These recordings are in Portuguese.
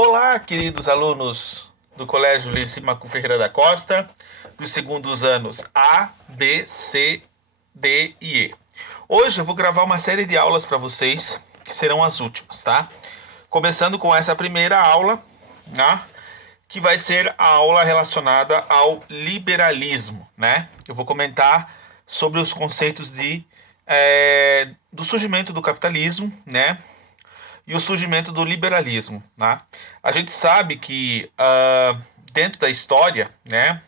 Olá, queridos alunos do Colégio Luiz Simacu Ferreira da Costa, dos segundos anos A, B, C, D e E. Hoje eu vou gravar uma série de aulas para vocês, que serão as últimas, tá? Começando com essa primeira aula, né? Que vai ser a aula relacionada ao liberalismo, né? Eu vou comentar sobre os conceitos do surgimento do capitalismo, né? E o surgimento do liberalismo, né? A gente sabe que dentro da história, né,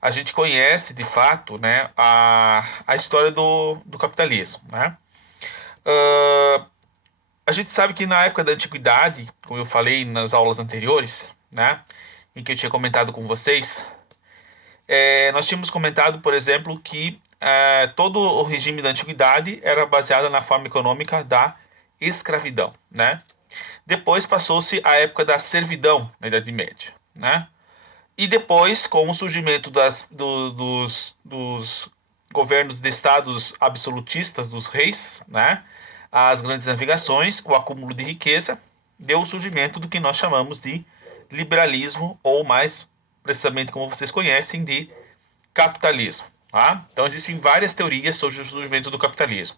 a gente conhece de fato, né, a história do capitalismo, né? Ah, a gente sabe que na época da antiguidade, como eu falei nas aulas anteriores, né, em que eu tinha comentado com vocês, nós tínhamos comentado, por exemplo, que todo o regime da antiguidade era baseado na forma econômica da escravidão, né? Depois passou-se a época da servidão na Idade Média, né? E depois, com o surgimento dos governos de estados absolutistas dos reis, né? As grandes navegações, o acúmulo de riqueza, deu o surgimento do que nós chamamos de liberalismo, ou mais precisamente como vocês conhecem, de capitalismo. Tá? Então existem várias teorias sobre o surgimento do capitalismo.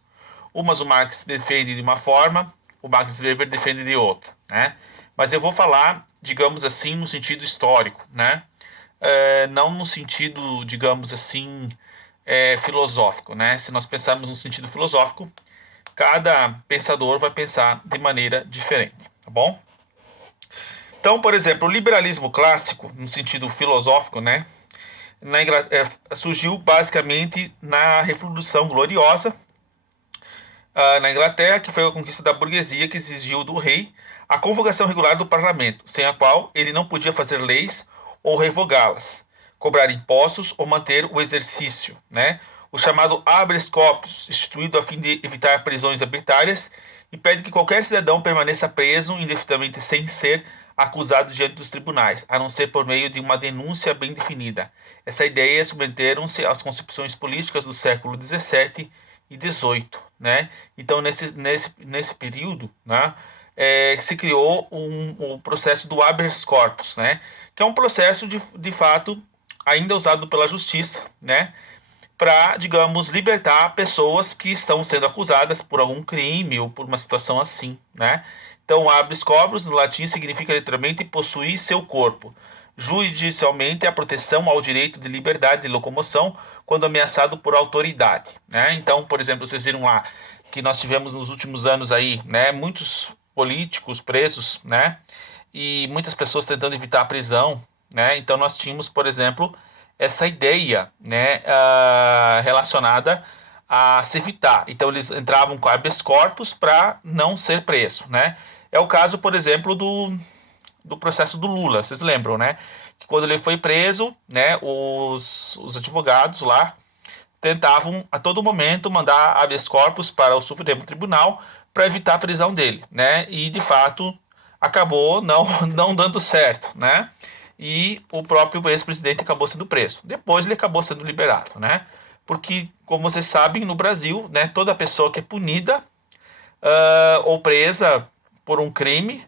Umas o Marx defende de uma forma, o Max Weber defende de outra, né? Mas eu vou falar, digamos assim, no sentido histórico, né? Não no sentido, digamos assim, filosófico, né? Se nós pensarmos no sentido filosófico, cada pensador vai pensar de maneira diferente, tá bom? Então, por exemplo, o liberalismo clássico, no sentido filosófico, né? Surgiu basicamente na Revolução Gloriosa, na Inglaterra, que foi a conquista da burguesia que exigiu do rei a convocação regular do parlamento, sem a qual ele não podia fazer leis ou revogá-las, cobrar impostos ou manter o exercício, né? O chamado habeas corpus, instituído a fim de evitar prisões arbitrárias, impede que qualquer cidadão permaneça preso indefinidamente sem ser acusado diante dos tribunais, a não ser por meio de uma denúncia bem definida. Essa ideia submeteram-se às concepções políticas do século XVII e XVIII, né? Então, nesse período, né, se criou o processo do habeas corpus, né? Que é um processo, de fato, ainda usado pela justiça, né? Para, digamos, libertar pessoas que estão sendo acusadas por algum crime ou por uma situação assim, né? Então, habeas corpus, no latim, significa literalmente possuir seu corpo. Judicialmente, a proteção ao direito de liberdade de locomoção quando ameaçado por autoridade, né? Então, por exemplo, vocês viram lá que nós tivemos nos últimos anos aí, né, muitos políticos presos, né? E muitas pessoas tentando evitar a prisão, né? Então, nós tínhamos, por exemplo, essa ideia, né, relacionada a se evitar. Então eles entravam com habeas corpus para não ser preso, né? É o caso, por exemplo, do processo do Lula, vocês lembram, né? Que quando ele foi preso, né, os advogados lá tentavam a todo momento mandar habeas corpus para o Supremo Tribunal para evitar a prisão dele, né? E de fato acabou não, não dando certo, né? E o próprio ex-presidente acabou sendo preso. Depois ele acabou sendo liberado, né? Porque, como vocês sabem, no Brasil, né, toda pessoa que é punida ou presa por um crime,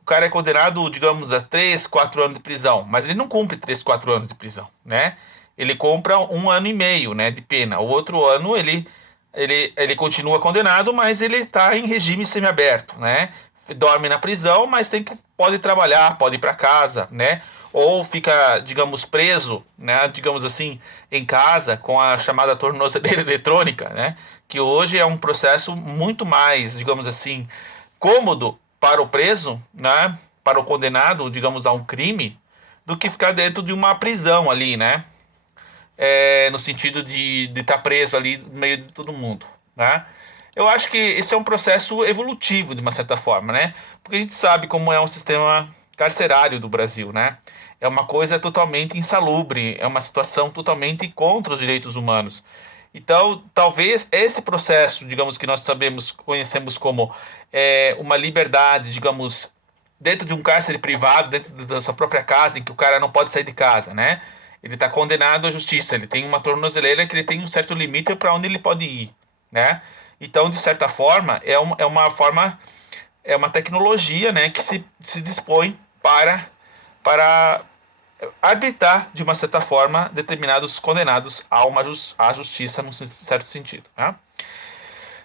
o cara é condenado, digamos, a 3, 4 anos de prisão, mas ele não cumpre 3, 4 anos de prisão, né? Ele compra 1 ano e meio, né, de pena. O outro ano ele continua condenado, mas ele está em regime semiaberto, né? Dorme na prisão, mas pode trabalhar, pode ir para casa, né? Ou fica, digamos, preso, né? Digamos assim, em casa com a chamada tornozeleira eletrônica, né? Que hoje é um processo muito mais, digamos assim, cômodo para o preso, né? Para o condenado, digamos, a um crime, do que ficar dentro de uma prisão ali, né? No sentido de estar preso ali no meio de todo mundo, né? Eu acho que esse é um processo evolutivo, de uma certa forma, né? Porque a gente sabe como é um sistema carcerário do Brasil, né? É uma coisa totalmente insalubre, é uma situação totalmente contra os direitos humanos. Então, talvez esse processo, digamos, que nós sabemos, conhecemos como uma liberdade, digamos, dentro de um cárcere privado, dentro da sua própria casa, em que o cara não pode sair de casa, né? Ele está condenado à justiça, ele tem uma tornozeleira que ele tem um certo limite para onde ele pode ir, né? Então, de certa forma, é uma forma é uma tecnologia, né, que se dispõe para arbitrar, de uma certa forma, determinados condenados à justiça, num certo sentido. Né?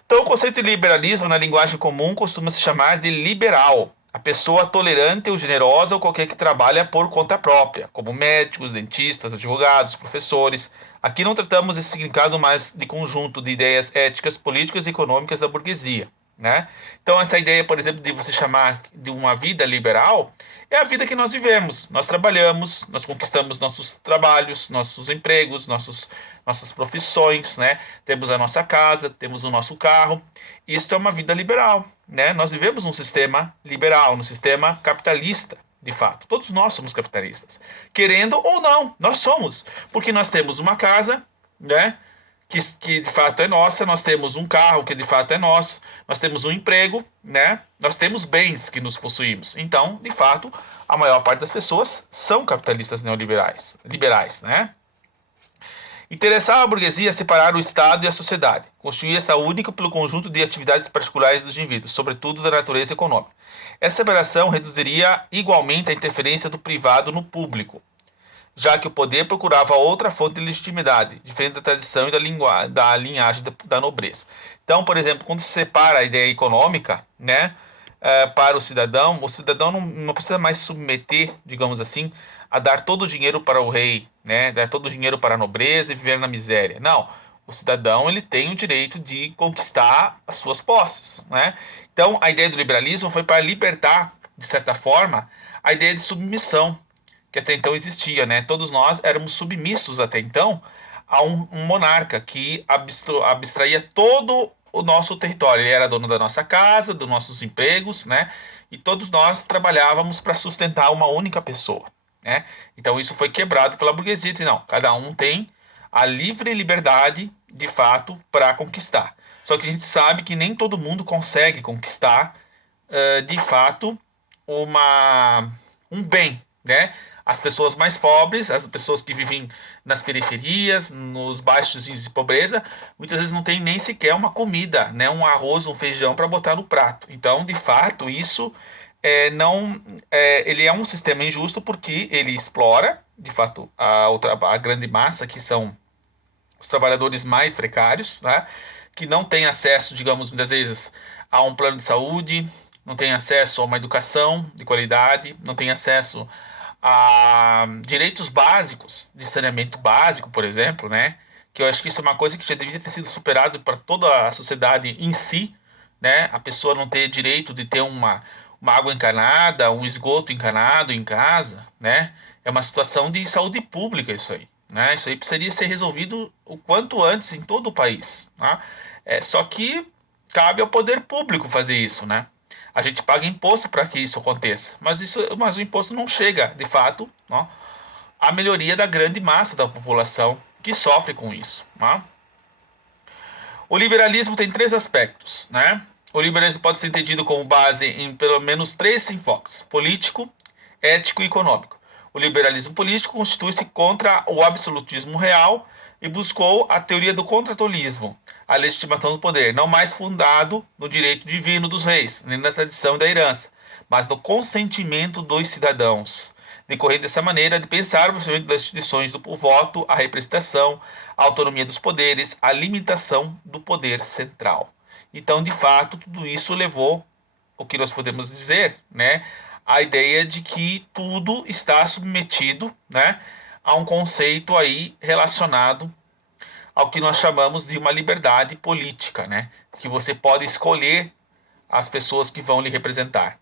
Então, o conceito de liberalismo, na linguagem comum, costuma se chamar de liberal, a pessoa tolerante ou generosa ou qualquer que trabalha por conta própria, como médicos, dentistas, advogados, professores. Aqui não tratamos esse significado mais de conjunto de ideias éticas, políticas e econômicas da burguesia. Né? Então, essa ideia, por exemplo, de você chamar de uma vida liberal é a vida que nós vivemos. Nós trabalhamos, nós conquistamos nossos trabalhos, nossos empregos, nossas profissões, né? Temos a nossa casa, temos o nosso carro. Isto é uma vida liberal, né? Nós vivemos num sistema liberal, num sistema capitalista, de fato. Todos nós somos capitalistas. Querendo ou não, nós somos. Porque nós temos uma casa, né? Que de fato é nossa, nós temos um carro que de fato é nosso, nós temos um emprego, né? Nós temos bens que nos possuímos. Então, de fato, a maior parte das pessoas são capitalistas liberais, né? Interessava a burguesia separar o Estado e a sociedade, constituir essa única pelo conjunto de atividades particulares dos indivíduos, sobretudo da natureza econômica. Essa separação reduziria igualmente a interferência do privado no público, já que o poder procurava outra fonte de legitimidade, diferente da tradição e da linhagem da nobreza. Então, por exemplo, quando se separa a ideia econômica, né, para o cidadão não precisa mais se submeter, digamos assim, a dar todo o dinheiro para o rei, né, dar todo o dinheiro para a nobreza e viver na miséria. Não, o cidadão ele tem o direito de conquistar as suas posses, né? Então, a ideia do liberalismo foi para libertar, de certa forma, a ideia de submissão que até então existia, né? Todos nós éramos submissos até então a um monarca que abstraía todo o nosso território. Ele era dono da nossa casa, dos nossos empregos, né? E todos nós trabalhávamos para sustentar uma única pessoa, né? Então isso foi quebrado pela burguesia. Disse, não, cada um tem a livre liberdade, de fato, para conquistar. Só que a gente sabe que nem todo mundo consegue conquistar, de fato, um bem, né? As pessoas mais pobres, as pessoas que vivem nas periferias, nos baixos de pobreza, muitas vezes não tem nem sequer uma comida, né? Um arroz, um feijão para botar no prato. Então, de fato, isso não, ele é um sistema injusto porque ele explora, de fato, a grande massa, que são os trabalhadores mais precários, né? Que não têm acesso, digamos, muitas vezes, a um plano de saúde, não têm acesso a uma educação de qualidade, não têm acesso a direitos básicos de saneamento básico, por exemplo, né? Que eu acho que isso é uma coisa que já deveria ter sido superado para toda a sociedade em si, né? A pessoa não ter direito de ter uma água encanada, um esgoto encanado em casa, né? É uma situação de saúde pública isso aí, né? Isso aí precisaria ser resolvido o quanto antes em todo o país, né? Só que cabe ao poder público fazer isso, né? A gente paga imposto para que isso aconteça, mas o imposto não chega, de fato, ó, à melhoria da grande massa da população que sofre com isso. Ó. O liberalismo tem três aspectos, né? O liberalismo pode ser entendido como base em pelo menos três enfoques: político, ético e econômico. O liberalismo político constitui-se contra o absolutismo real e buscou a teoria do contratualismo, a legitimação do poder, não mais fundado no direito divino dos reis, nem na tradição da herança, mas no consentimento dos cidadãos. Decorrendo dessa maneira de pensar, principalmente das instituições do voto, a representação, a autonomia dos poderes, a limitação do poder central. Então, de fato, tudo isso levou o que nós podemos dizer, né? A ideia de que tudo está submetido, né, a um conceito aí relacionado ao que nós chamamos de uma liberdade política, né? Que você pode escolher as pessoas que vão lhe representar.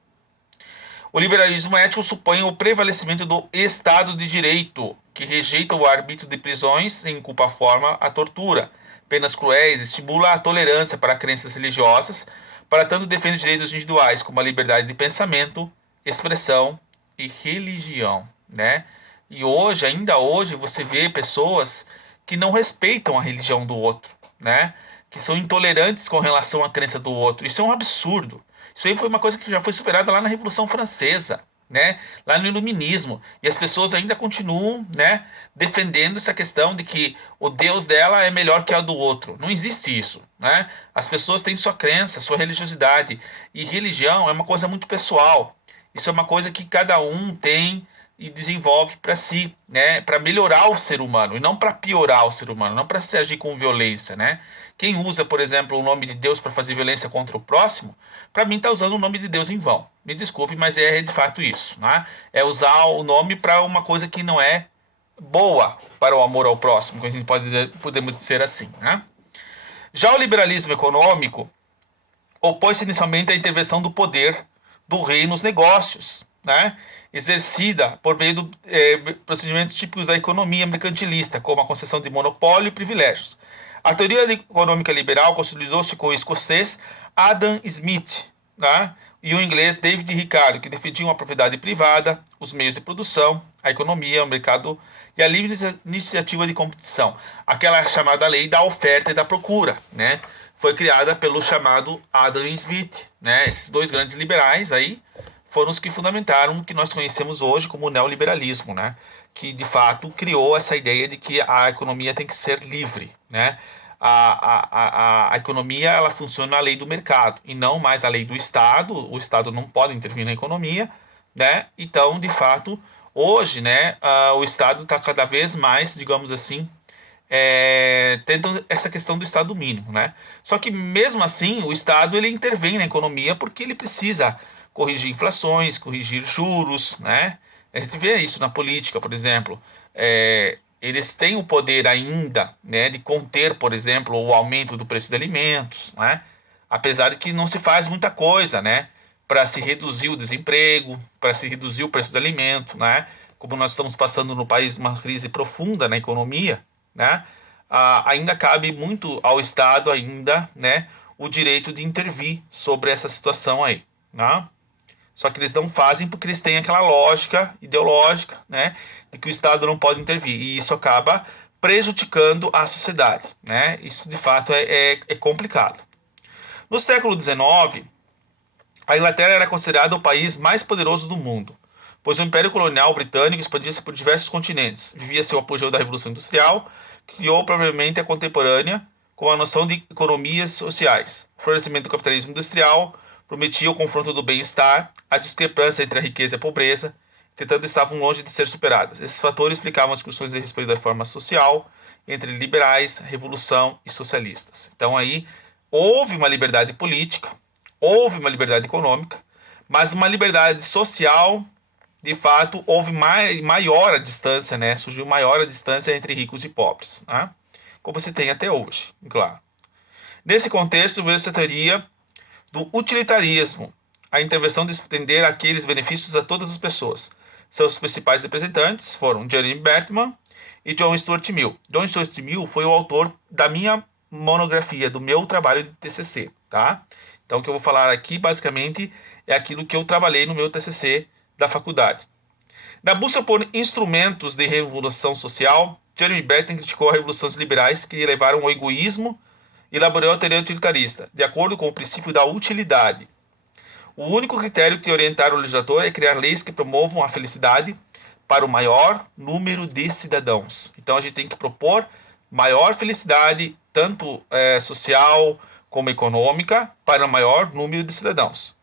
O liberalismo ético supõe o prevalecimento do Estado de Direito, que rejeita o arbítrio de prisões em culpa forma a tortura, penas cruéis, estimula a tolerância para crenças religiosas, para tanto defende direitos individuais como a liberdade de pensamento, expressão e religião, né? E hoje, ainda hoje, você vê pessoas que não respeitam a religião do outro, né? Que são intolerantes com relação à crença do outro. Isso é um absurdo. Isso aí foi uma coisa que já foi superada lá na Revolução Francesa, né, lá no iluminismo, e as pessoas ainda continuam, né, defendendo essa questão de que o Deus dela é melhor que a do outro. Não existe isso, né? As pessoas têm sua crença, sua religiosidade, e religião é uma coisa muito pessoal. Isso é uma coisa que cada um tem e desenvolve para si, né, para melhorar o ser humano e não para piorar o ser humano, não para se agir com violência, né? Quem usa, por exemplo, o nome de Deus para fazer violência contra o próximo, para mim está usando o nome de Deus em vão. Me desculpe, mas é de fato isso, né? É usar o nome para uma coisa que não é boa para o amor ao próximo, que a gente podemos dizer assim, né? Já o liberalismo econômico opôs-se inicialmente à intervenção do poder do rei nos negócios, né? Exercida por meio de procedimentos típicos da economia mercantilista, como a concessão de monopólio e privilégios. A teoria econômica liberal consolidou-se com o escocês Adam Smith, né? E o inglês David Ricardo, que defendiam a propriedade privada, os meios de produção, a economia, o mercado e a livre iniciativa de competição. Aquela chamada lei da oferta e da procura, né? Foi criada pelo chamado Adam Smith, né? Esses dois grandes liberais aí foram os que fundamentaram o que nós conhecemos hoje como o neoliberalismo, né? Que de fato criou essa ideia de que a economia tem que ser livre, né? A economia ela funciona na lei do mercado e não mais a lei do Estado. O Estado não pode intervir na economia, né? Então, de fato, hoje, né, o Estado está cada vez mais, digamos assim, tendo essa questão do Estado mínimo, né? Só que mesmo assim, o Estado ele intervém na economia porque ele precisa corrigir inflações, corrigir juros, né? A gente vê isso na política, por exemplo. Eles têm o poder ainda, né, de conter, por exemplo, o aumento do preço de alimentos, né? Apesar de que não se faz muita coisa, né, para se reduzir o desemprego, para se reduzir o preço do alimento, né? Como nós estamos passando no país uma crise profunda na economia, né? Ainda cabe muito ao Estado ainda, né, o direito de intervir sobre essa situação aí, né? Só que eles não fazem porque eles têm aquela lógica ideológica, né, de que o Estado não pode intervir. E isso acaba prejudicando a sociedade, né? Isso de fato é complicado. No século XIX, a Inglaterra era considerada o país mais poderoso do mundo, pois o Império Colonial Britânico expandia-se por diversos continentes. Vivia seu apogeu da Revolução Industrial, que criou provavelmente a contemporânea com a noção de economias sociais. O florescimento do capitalismo industrial prometia o confronto do bem-estar, a discrepância entre a riqueza e a pobreza, entretanto estavam longe de ser superadas. Esses fatores explicavam as discussões a respeito da reforma social entre liberais, revolução e socialistas. Então aí houve uma liberdade política, houve uma liberdade econômica, mas uma liberdade social, de fato, houve maior a distância, né? Surgiu maior a distância entre ricos e pobres, né? Como se tem até hoje, claro. Nesse contexto, veio essa teoria do utilitarismo, a intervenção de estender aqueles benefícios a todas as pessoas. Seus principais representantes foram Jeremy Bentham e John Stuart Mill. John Stuart Mill foi o autor da minha monografia, do meu trabalho de TCC, tá? Então, o que eu vou falar aqui, basicamente, é aquilo que eu trabalhei no meu TCC da faculdade. Na busca por instrumentos de revolução social, Jeremy Bentham criticou as revoluções liberais que levaram ao egoísmo e elaborou a teoria utilitarista, de acordo com o princípio da utilidade. O único critério que orientar o legislador é criar leis que promovam a felicidade para o maior número de cidadãos. Então a gente tem que propor maior felicidade, tanto social como econômica, para o maior número de cidadãos.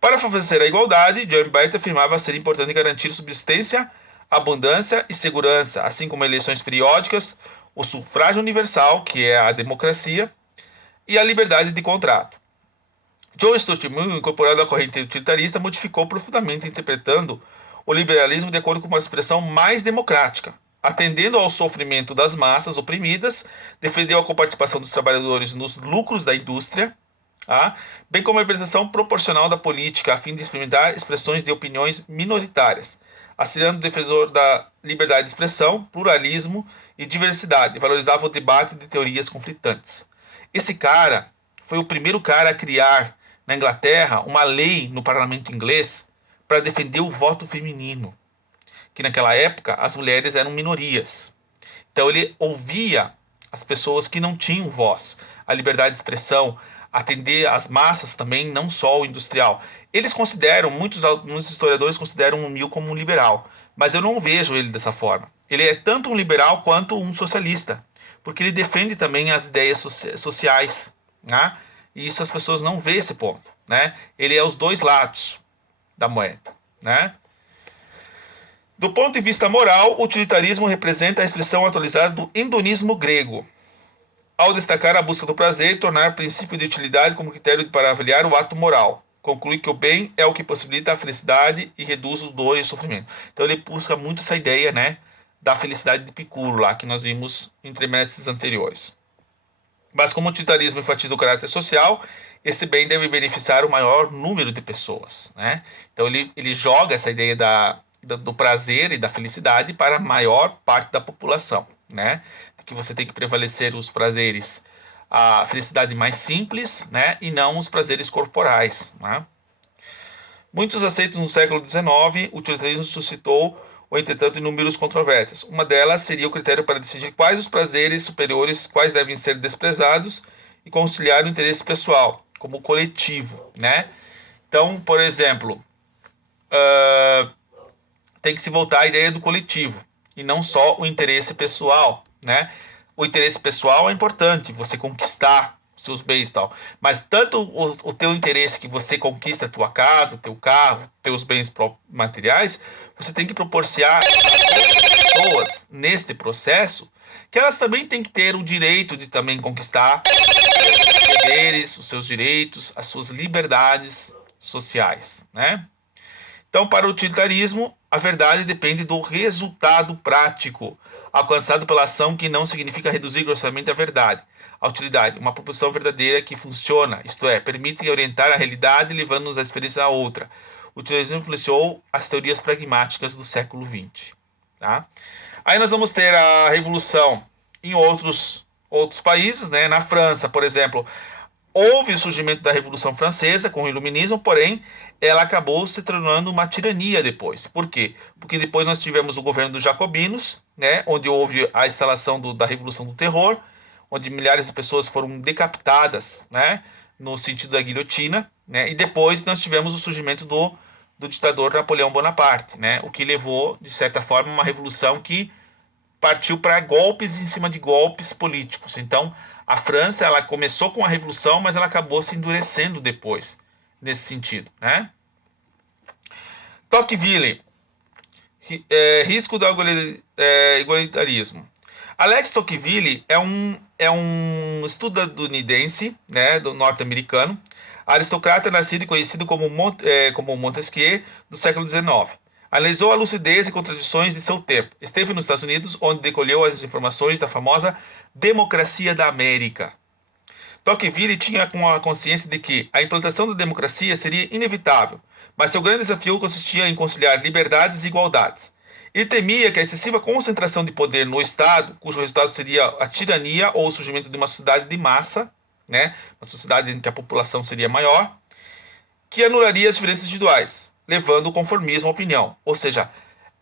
Para favorecer a igualdade, John Bentham afirmava ser importante garantir subsistência, abundância e segurança, assim como eleições periódicas, o sufrágio universal, que é a democracia, e a liberdade de contrato. John Stuart Mill, incorporado à corrente utilitarista, modificou profundamente, interpretando o liberalismo de acordo com uma expressão mais democrática. Atendendo ao sofrimento das massas oprimidas, defendeu a coparticipação dos trabalhadores nos lucros da indústria, bem como a representação proporcional da política, a fim de experimentar expressões de opiniões minoritárias, assinando defensor da liberdade de expressão, pluralismo e diversidade, valorizava o debate de teorias conflitantes. Esse cara foi o primeiro cara a criar na Inglaterra uma lei no parlamento inglês para defender o voto feminino, que naquela época as mulheres eram minorias. Então ele ouvia as pessoas que não tinham voz, a liberdade de expressão, atender as massas também, não só o industrial. Eles consideram, muitos historiadores consideram o Mill como um liberal, mas eu não vejo ele dessa forma. Ele é tanto um liberal quanto um socialista, porque ele defende também as ideias sociais, né? E isso as pessoas não vê esse ponto, né? Ele é os dois lados da moeda, né? Do ponto de vista moral, o utilitarismo representa a expressão atualizada do hedonismo grego, ao destacar a busca do prazer e tornar o princípio de utilidade como critério para avaliar o ato moral. Conclui que o bem é o que possibilita a felicidade e reduz o dor e o sofrimento. Então ele busca muito essa ideia, né, da felicidade de Epicuro lá, que nós vimos em trimestres anteriores. Mas como o utilitarismo enfatiza o caráter social, esse bem deve beneficiar o maior número de pessoas, né? Então ele joga essa ideia do prazer e da felicidade para a maior parte da população, né? Que você tem que prevalecer os prazeres, a felicidade mais simples, né? E não os prazeres corporais, né? Muitos aceitos no século XIX, o utilitarismo suscitou, ou entretanto, inúmeras controvérsias. Uma delas seria o critério para decidir quais os prazeres superiores, quais devem ser desprezados e conciliar o interesse pessoal, como o coletivo, né? Então, por exemplo, tem que se voltar à ideia do coletivo e não só o interesse pessoal, né? O interesse pessoal é importante, você conquistar seus bens e tal, mas tanto o teu interesse que você conquista a tua casa, teu carro, teus bens materiais, você tem que proporcionar às pessoas neste processo que elas também têm que ter o direito de também conquistar os seus deveres, os seus direitos, as suas liberdades sociais, né? Então, para o utilitarismo, a verdade depende do resultado prático alcançado pela ação, que não significa reduzir grossamente a verdade. A utilidade, uma proposição verdadeira que funciona, isto é, permite orientar a realidade levando-nos a experiência a outra. O utilitarismo influenciou as teorias pragmáticas do século XX. Tá? Aí nós vamos ter a revolução em outros países, né? Na França, por exemplo, houve o surgimento da Revolução Francesa com o Iluminismo, porém ela acabou se tornando uma tirania depois. Por quê? Porque depois nós tivemos o governo dos Jacobinos, né, onde houve a instalação da Revolução do Terror, onde milhares de pessoas foram decapitadas, né, no sentido da guilhotina, né, e depois nós tivemos o surgimento do ditador Napoleão Bonaparte, né, o que levou, de certa forma, uma revolução que partiu para golpes em cima de golpes políticos. Então, a França ela começou com a revolução, mas ela acabou se endurecendo depois, nesse sentido, né? Tocqueville, risco do igualitarismo. Alex Tocqueville é um estadunidense, né, do norte-americano, aristocrata nascido e conhecido como Montesquieu do século XIX. Analisou a lucidez e contradições de seu tempo. Esteve nos Estados Unidos, onde decolheu as informações da famosa democracia da América. Tocqueville tinha com a consciência de que a implantação da democracia seria inevitável, mas seu grande desafio consistia em conciliar liberdades e igualdades. Ele temia que a excessiva concentração de poder no Estado, cujo resultado seria a tirania ou o surgimento de uma sociedade de massa, né, uma sociedade em que a população seria maior, que anularia as diferenças individuais, levando o conformismo à opinião. Ou seja,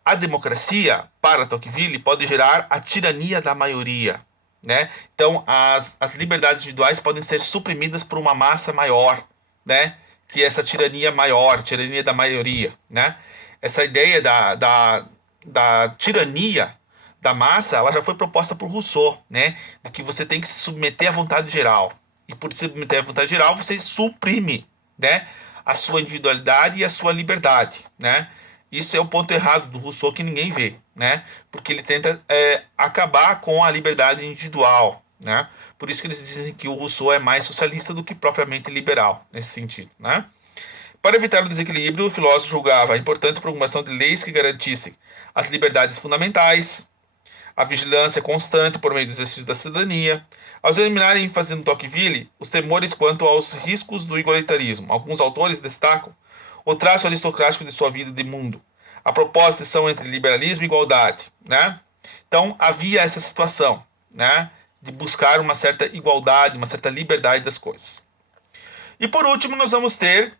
a democracia, para Tocqueville, pode gerar a tirania da maioria, né? Então, as liberdades individuais podem ser suprimidas por uma massa maior, né? Que é essa tirania maior, tirania da maioria, né? Essa ideia da tirania da massa, ela já foi proposta por Rousseau, né? De que você tem que se submeter à vontade geral. E por se submeter à vontade geral, você suprime, né, a sua individualidade e a sua liberdade, né? Isso é o ponto errado do Rousseau que ninguém vê, né? Porque ele tenta acabar com a liberdade individual, né? Por isso que eles dizem que o Rousseau é mais socialista do que propriamente liberal, nesse sentido, né? Para evitar o desequilíbrio, o filósofo julgava a importante promulgação de leis que garantissem as liberdades fundamentais, a vigilância constante por meio do exercício da cidadania. Ao examinar e ênfase no Tocqueville os temores quanto aos riscos do igualitarismo, alguns autores destacam o traço aristocrático de sua vida de mundo, a proposição entre liberalismo e igualdade, né? Então havia essa situação, né, de buscar uma certa igualdade, uma certa liberdade das coisas. E por último nós vamos ter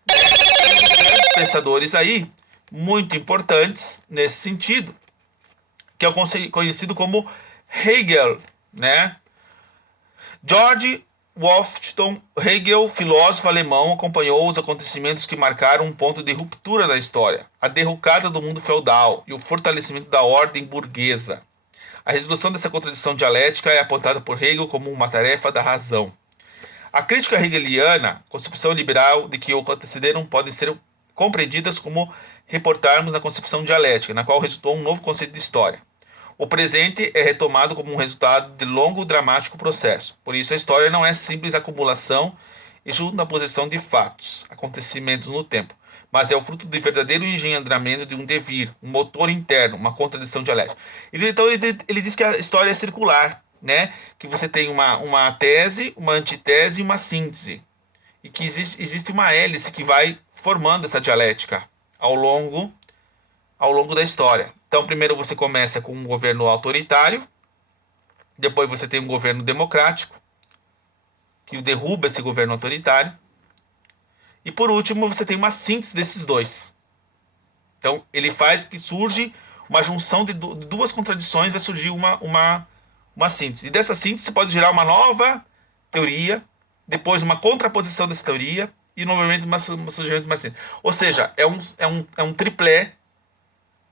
pensadores aí muito importantes nesse sentido, que é o conhecido como Hegel, né? George Wolfgang Hegel, filósofo alemão, acompanhou os acontecimentos que marcaram um ponto de ruptura na história, a derrocada do mundo feudal e o fortalecimento da ordem burguesa. A resolução dessa contradição dialética é apontada por Hegel como uma tarefa da razão. A crítica hegeliana, concepção liberal de que o antecederam, podem ser compreendidas como reportarmos na concepção dialética, na qual resultou um novo conceito de história. O presente é retomado como um resultado de longo dramático processo. Por isso, a história não é simples acumulação e justaposição de fatos, acontecimentos no tempo, mas é o fruto de verdadeiro engendramento de um devir, um motor interno, uma contradição dialética. Então, ele diz que a história é circular, né? Que você tem uma tese, uma antitese e uma síntese. E que existe uma hélice que vai formando essa dialética ao longo da história. Então, primeiro você começa com um governo autoritário, depois você tem um governo democrático, que derruba esse governo autoritário, e por último você tem uma síntese desses dois. Então, ele faz que surge uma junção de duas contradições, vai surgir uma síntese. E dessa síntese pode gerar uma nova teoria, depois uma contraposição dessa teoria, e novamente surgimento de uma síntese. Ou seja, é um triplé,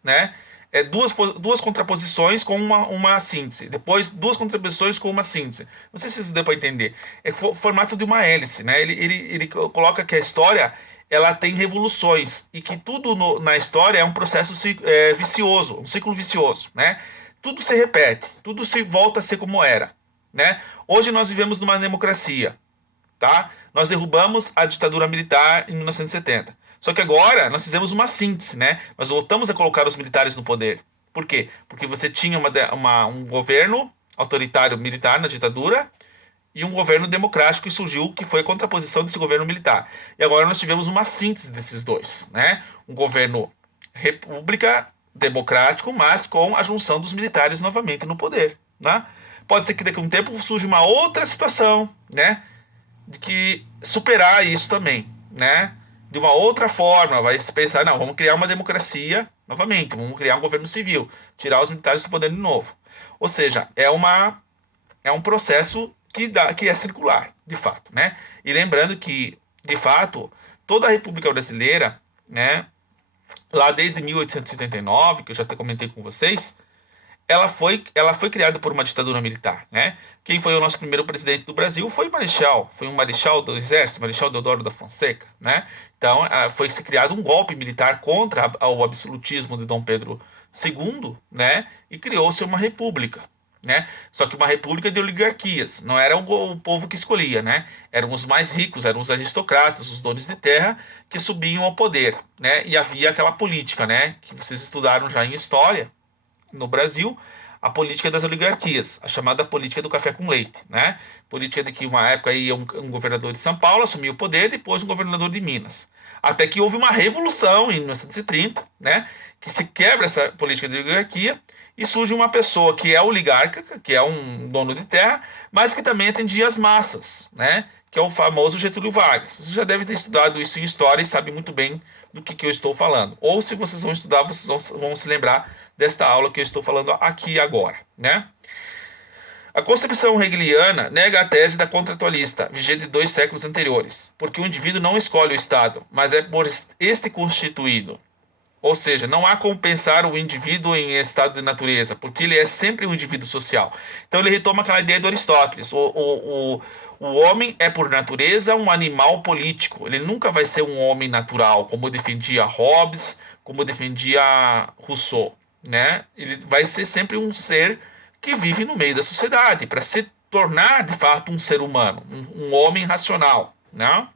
né? Duas contraposições com uma síntese. Depois, duas contraposições com uma síntese. Não sei se isso deu para entender. É o formato de uma hélice, né? Ele coloca que a história ela tem revoluções e que tudo na história é um processo vicioso, um ciclo vicioso, né? Tudo se repete, tudo se volta a ser como era, né? Hoje nós vivemos numa democracia, tá? Nós derrubamos a ditadura militar em 1970. Só que agora nós fizemos uma síntese, né? Nós voltamos a colocar os militares no poder. Por quê? Porque você tinha um governo autoritário militar na ditadura e um governo democrático que surgiu, que foi a contraposição desse governo militar. E agora nós tivemos uma síntese desses dois, né? Um governo república democrático, mas com a junção dos militares novamente no poder, né? Pode ser que daqui a um tempo surja uma outra situação, né? De que superar isso também, né? De uma outra forma, vai se pensar, não, vamos criar uma democracia novamente, vamos criar um governo civil, tirar os militares do poder de novo. Ou seja, é um processo que é circular, de fato, né? E lembrando que, de fato, toda a República Brasileira, né, lá desde 1889, que eu já até comentei com vocês, ela foi criada por uma ditadura militar, né? Quem foi o nosso primeiro presidente do Brasil foi um marechal do exército, Marechal Deodoro da Fonseca, né? Então, foi criado um golpe militar contra o absolutismo de Dom Pedro II, né? E criou-se uma república, né? Só que uma república de oligarquias, não era o povo que escolhia, né? Eram os mais ricos, eram os aristocratas, os donos de terra que subiam ao poder, né? E havia aquela política, né? Que vocês estudaram já em história, no Brasil, a política das oligarquias, a chamada política do café com leite, né? Política de que uma época ia um governador de São Paulo assumiu o poder, depois um governador de Minas. Até que houve uma revolução em 1930, né? Que se quebra essa política de oligarquia e surge uma pessoa que é oligarca, que é um dono de terra, mas que também atendia as massas, né? Que é o famoso Getúlio Vargas. Você já deve ter estudado isso em história e sabe muito bem do que eu estou falando. Ou se vocês vão estudar, vocês vão se lembrar desta aula que eu estou falando aqui agora, né? A concepção hegeliana nega a tese da contratualista, vigente de 2 séculos anteriores, porque o indivíduo não escolhe o Estado, mas é por este constituído. Ou seja, não há como pensar o indivíduo em estado de natureza, porque ele é sempre um indivíduo social. Então ele retoma aquela ideia do Aristóteles. O homem é, por natureza, um animal político. Ele nunca vai ser um homem natural, como defendia Hobbes, como defendia Rousseau, né? Ele vai ser sempre um ser que vive no meio da sociedade, para se tornar, de fato, um ser humano, um homem racional, né?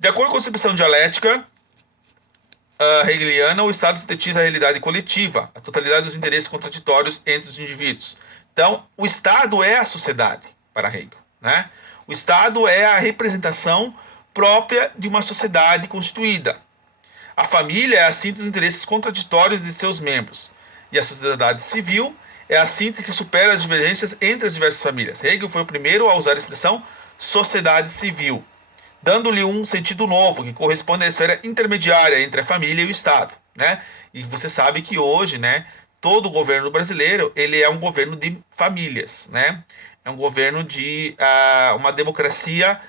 De acordo com a concepção dialética hegeliana, o Estado sintetiza a realidade coletiva, a totalidade dos interesses contraditórios entre os indivíduos. Então, o Estado é a sociedade, para Hegel, né? O Estado é a representação própria de uma sociedade constituída. A família é a síntese dos interesses contraditórios de seus membros. E a sociedade civil é a síntese que supera as divergências entre as diversas famílias. Hegel foi o primeiro a usar a expressão sociedade civil, dando-lhe um sentido novo, que corresponde à esfera intermediária entre a família e o Estado, né? E você sabe que hoje, né, todo o governo brasileiro, ele é um governo de famílias, né? É um governo de uma democracia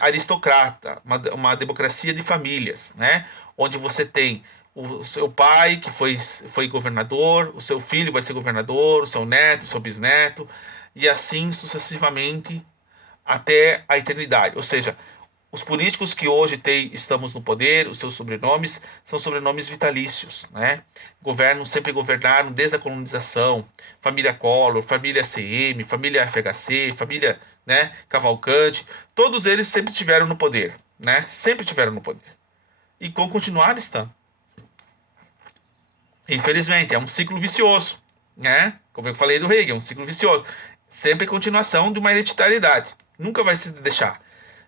aristocrata, uma democracia de famílias, né? Onde você tem o seu pai, que foi governador, o seu filho vai ser governador, o seu neto, o seu bisneto, e assim sucessivamente até a eternidade. Ou seja, os políticos que hoje estamos no poder, os seus sobrenomes são sobrenomes vitalícios, né? Sempre governaram desde a colonização, família Collor, família CM, família FHC, família, né, Cavalcante, todos eles sempre tiveram no poder, né? Sempre tiveram no poder. E vão continuar estando. Infelizmente, é um ciclo vicioso, né? Como eu falei do Hegel, é um ciclo vicioso. Sempre continuação de uma hereditariedade. Nunca vai se deixar.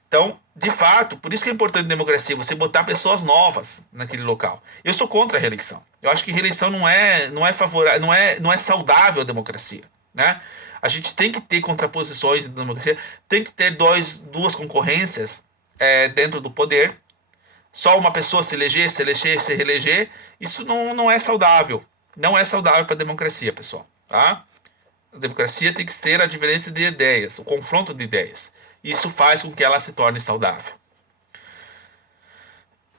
Então, de fato, por isso que é importante a democracia, você botar pessoas novas naquele local. Eu sou contra a reeleição. Eu acho que reeleição não é favorável, não é saudável a democracia, né? A gente tem que ter contraposições na democracia, tem que ter duas concorrências dentro do poder. Só uma pessoa se eleger, se reeleger, isso não é saudável. Não é saudável para a democracia, pessoal. Tá? A democracia tem que ser a diferença de ideias, o confronto de ideias. Isso faz com que ela se torne saudável.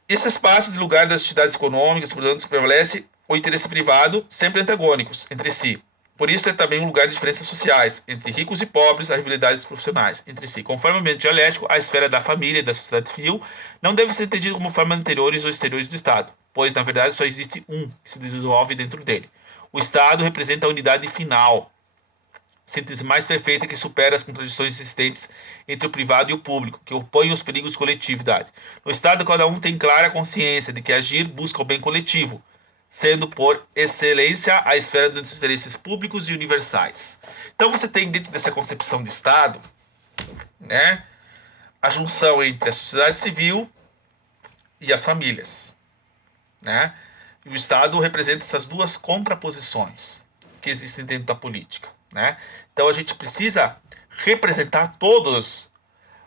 Esse espaço de lugar das atividades econômicas, portanto, prevalece o interesse privado, sempre antagônicos entre si. Por isso é também um lugar de diferenças sociais, entre ricos e pobres, as rivalidades profissionais entre si. Conforme o ambiente dialético, a esfera da família e da sociedade civil não deve ser entendida como formas anteriores ou exteriores do Estado, pois, na verdade, só existe um que se desenvolve dentro dele. O Estado representa a unidade final, síntese mais perfeita que supera as contradições existentes entre o privado e o público, que opõem os perigos de coletividade. No Estado, cada um tem clara consciência de que agir busca o bem coletivo, sendo por excelência a esfera dos interesses públicos e universais. Então você tem dentro dessa concepção de Estado, né, a junção entre a sociedade civil e as famílias, né? E o Estado representa essas duas contraposições que existem dentro da política, né? Então a gente precisa representar todas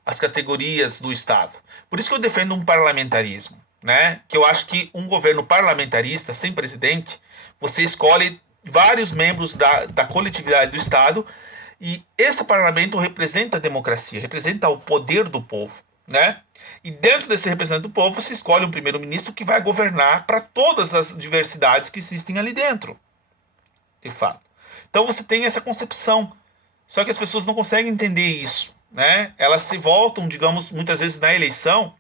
as categorias do Estado. Por isso que eu defendo um parlamentarismo, né? Que eu acho que um governo parlamentarista, sem presidente, você escolhe vários membros da coletividade do Estado e esse parlamento representa a democracia, representa o poder do povo, né? E dentro desse representante do povo, você escolhe um primeiro-ministro que vai governar para todas as diversidades que existem ali dentro, de fato. Então você tem essa concepção, só que as pessoas não conseguem entender isso, né? Elas se voltam, digamos, muitas vezes na eleição,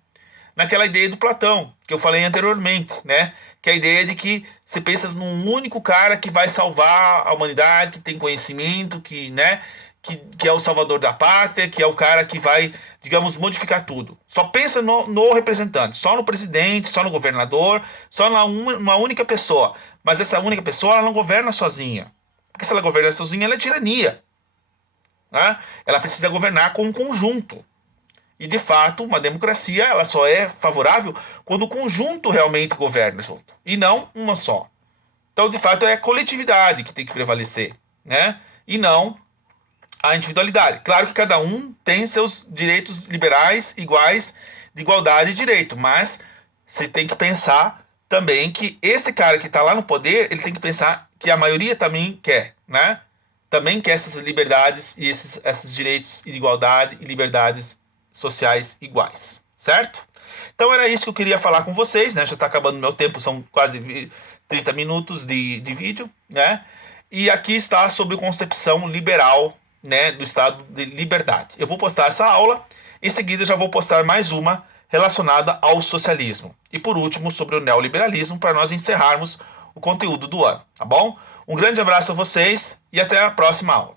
naquela ideia do Platão, que eu falei anteriormente, né? Que é a ideia de que você pensa num único cara que vai salvar a humanidade, que tem conhecimento, né? Que é o salvador da pátria, que é o cara que vai, digamos, modificar tudo. Só pensa no representante, só no presidente, só no governador, só numa única pessoa. Mas essa única pessoa, ela não governa sozinha. Porque se ela governa sozinha, ela é tirania, né? Ela precisa governar com um conjunto. E, de fato, uma democracia ela só é favorável quando o conjunto realmente governa junto. E não uma só. Então, de fato, é a coletividade que tem que prevalecer, né? E não a individualidade. Claro que cada um tem seus direitos liberais iguais, de igualdade e direito. Mas você tem que pensar também que este cara que está lá no poder, ele tem que pensar que a maioria também quer, né? Também quer essas liberdades e esses direitos de igualdade e liberdades sociais iguais, certo? Então era isso que eu queria falar com vocês, né? Já está acabando o meu tempo, são quase 30 minutos de vídeo, né? E aqui está sobre concepção liberal, né, do Estado de liberdade. Eu vou postar essa aula, em seguida já vou postar mais uma relacionada ao socialismo. E por último, sobre o neoliberalismo, para nós encerrarmos o conteúdo do ano, tá bom? Um grande abraço a vocês e até a próxima aula.